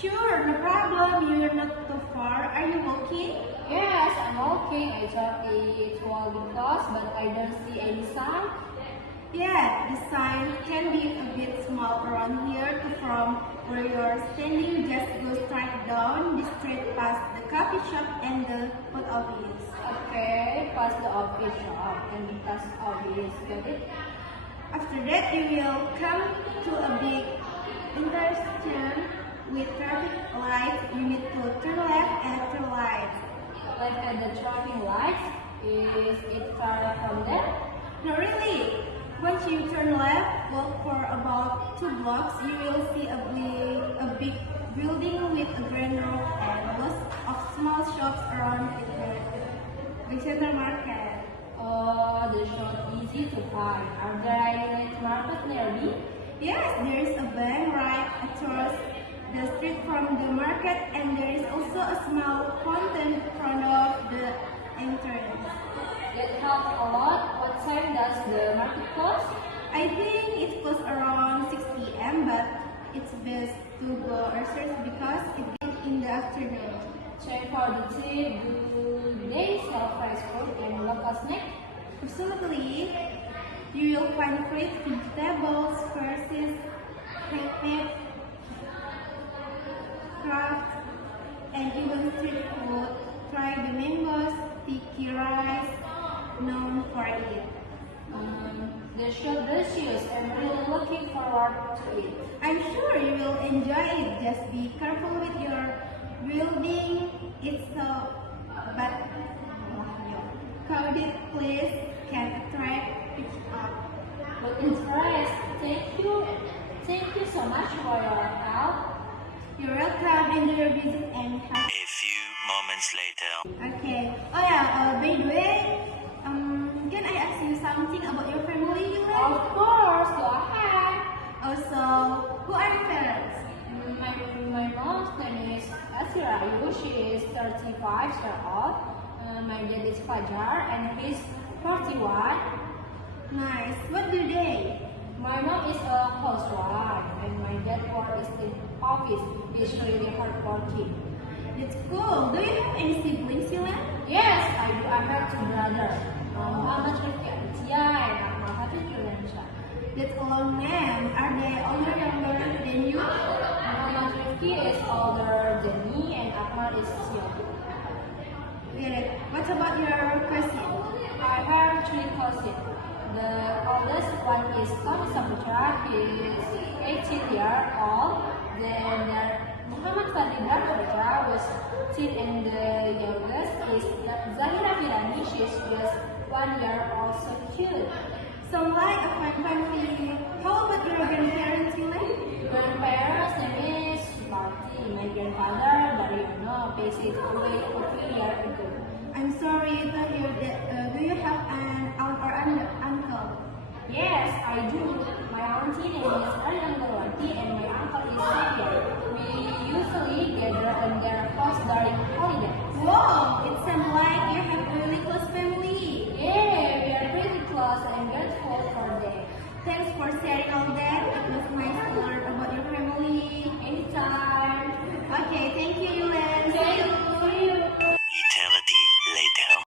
Sure, no problem. You're not too far. Are you walking? Yes, I'm walking. I thought it will be close, but I don't see any sign. Yeah, the sign can be a bit small around here. From where you're standing, just go straight down the street past the coffee shop and the post office. Okay, past the office shop and past office. Got it? After that, you will come to a big intersection with traffic lights. You need to turn left at the lights. Left at the traffic lights. Is it far from there? Not really. Once you turn left, walk for about 2 blocks, you will see a big building with a grand roof and lots of small shops around it. The center market. Oh, the shop easy to find. Are there any night market near me? Yes, there is a bank right across the street from the market, and there is also a small fountain in front of the entrance. That helps a lot. What time does the market close? I think it closes around 6 p.m., but it's best to go earlier because it is in the afternoon. Check for the tip. Do they sell fresh fruit and local snack? Absolutely, you will find fruit, vegetables, spices, handmade crafts, and even street food. Try the mangoes, sticky rice, known for it. They show delicious. I'm really looking forward to it. I'm sure you will enjoy it. Just be careful with your building. It's so but crowded place can attract pitch up. With interest. Thank you so much for your help. You're welcome. Enjoy your visit and have. A few moments later. Okay. Oh yeah. By the way, can I ask you something about your family, Yulen? Of course, go ahead. Also, who are your parents? My mom's name is Asira Ayu. She is 35 years old. My dad is Fajar and he's 41. Nice. What do they? My mom is a housewife and my dad works in office. He's really hardworking. That's cool. Do you have any siblings, Yulen? Yes, I do. I have 2 brothers. Muhammad Rifki Aditya and Akmal Hafiz Juliansha. That's a long name. Are they older, younger than you? Muhammad Rifki is older than me and Akmal is younger. Get it. What about your cousin? I have 3 cousins. The oldest one is Tommy Saputra. He is 18 years old. Then there Muhammad Fadila Putra was 10 and the youngest is Zahira Firani. She is just 1 year old, so cute. So like a fun family. How about your grandparents, Yulen? Grandparents name is Subati. My grandfather, Daryono, passed away a few years ago. I'm sorry to hear that. Do you have an aunt or uncle? Yes, I do. My auntie name is Ariangalwati and my uncle is Xavier. We usually gather in their house during holidays. Whoa! It sounds like you have a really close family. Yeah, we are pretty close and grateful for them. Thanks for sharing all that.